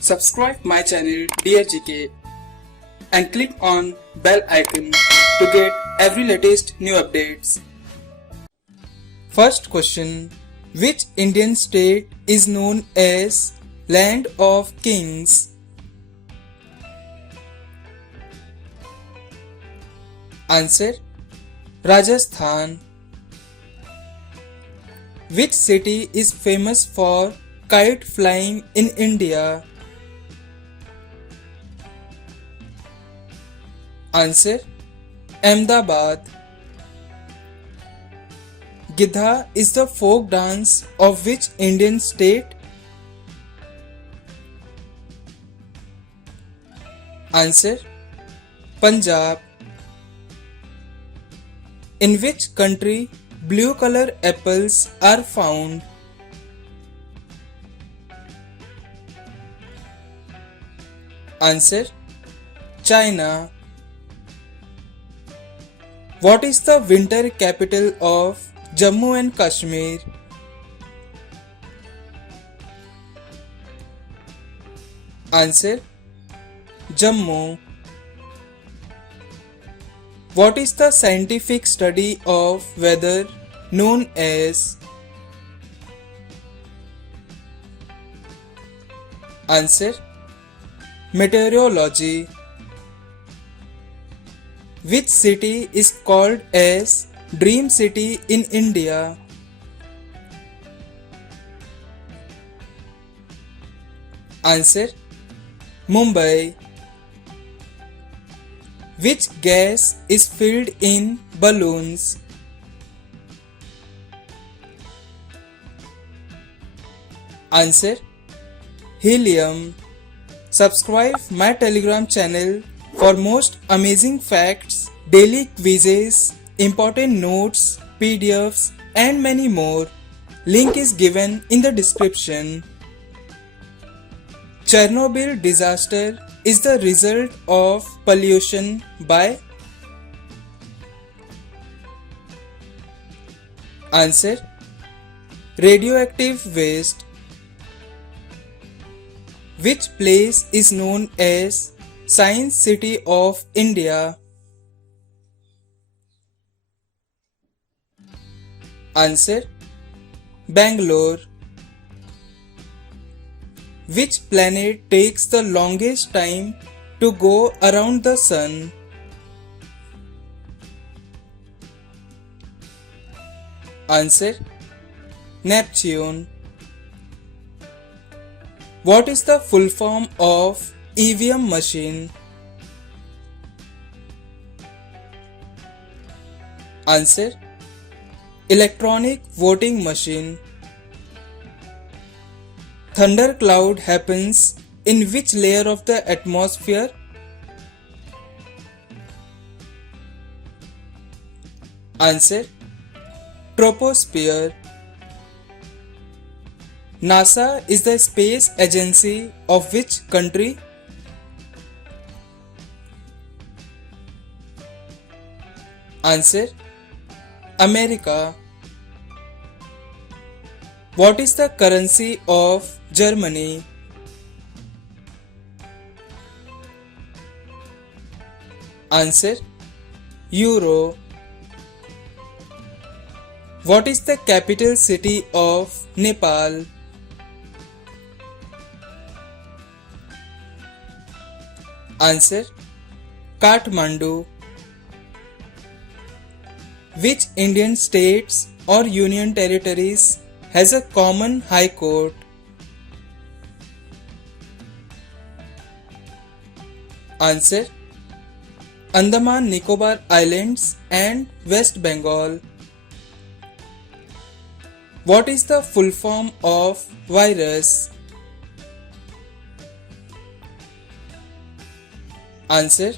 Subscribe my channel Dear GK and click on bell icon to get every latest new updates. First question. Which Indian state is known as Land of Kings? Answer. Rajasthan. Which city is famous for kite flying in India? Answer. Ahmedabad. Gidha is the folk dance of which Indian state? Answer. Punjab. In which country blue color apples are found? Answer. China. What is the winter capital of Jammu and Kashmir? Answer. Jammu. What is the scientific study of weather known as? Answer. Meteorology. Which city is called as Dream City in India? Answer. Mumbai. Which gas is filled in balloons? Answer. Helium. Subscribe my Telegram channel for most amazing facts, daily quizzes, important notes, PDFs and many more. Link is given in the description. Chernobyl disaster is the result of pollution by? Answer. Radioactive waste. Which place is known as Science City of India? Answer. Bangalore. Which planet takes the longest time to go around the sun? Answer. Neptune. What is the full form of EVM machine? Answer. Electronic voting machine. Thundercloud happens in which layer of the atmosphere? Answer. Troposphere. NASA is the space agency of which country? Answer. America. What is the currency of Germany? Answer. Euro. What is the capital city of Nepal? Answer. Kathmandu. Which Indian states or union territories has a common high court? Answer. Andaman Nicobar Islands and West Bengal. What is the full form of virus? Answer.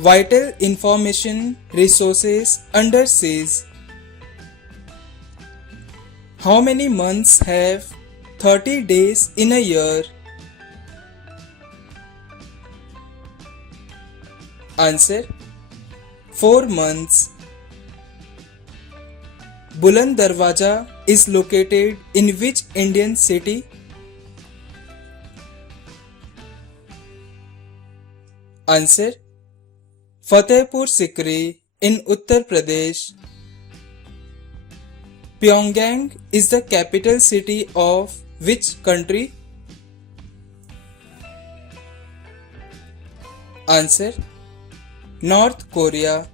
Vital Information Resources Under Siege. How many months have 30 days in a year? Answer. 4 months. Buland Darwaja is located in which Indian city? Answer: Fatehpur Sikri in Uttar Pradesh. Pyongyang is the capital city of which country? Answer: North Korea.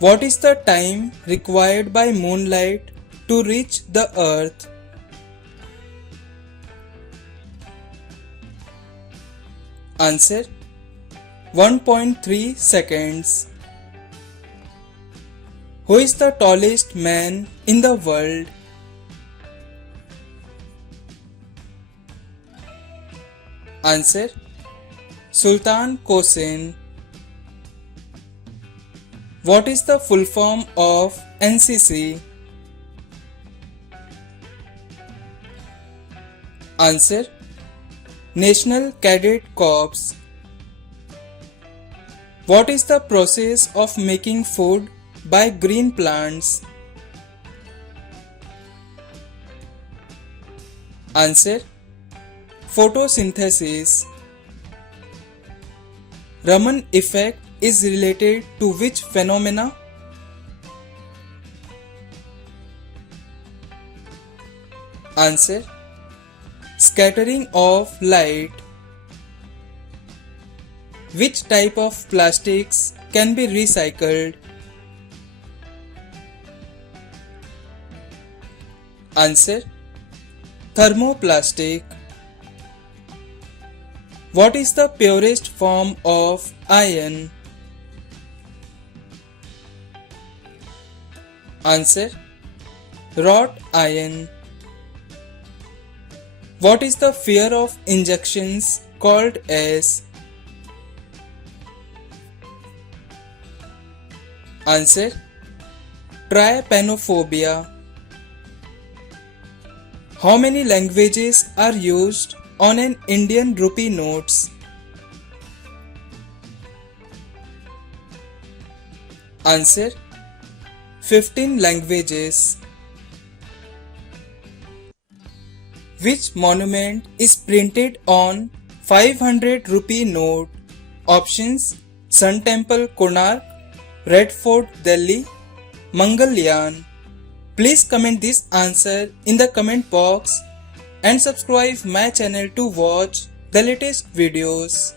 What is the time required by moonlight to reach the earth? Answer: 1.3 seconds. Who is the tallest man in the world? Answer: Sultan Qasim. What is the full form of NCC? Answer: National Cadet Corps. What is the process of making food by green plants? Answer: Photosynthesis. Raman effect is related to which phenomena? Answer: Scattering of light. Which type of plastics can be recycled? Answer: Thermoplastic. What is the purest form of iron? Answer: wrought iron. What is the fear of injections called as? Answer: trypanophobia. How many languages are used on an Indian rupee notes? Answer: 15 languages. Which monument is printed on 500 rupee note? Options: Sun Temple, Konark; Red Fort, Delhi; Mangalyaan. Please comment this answer in the comment box and subscribe my channel to watch the latest videos.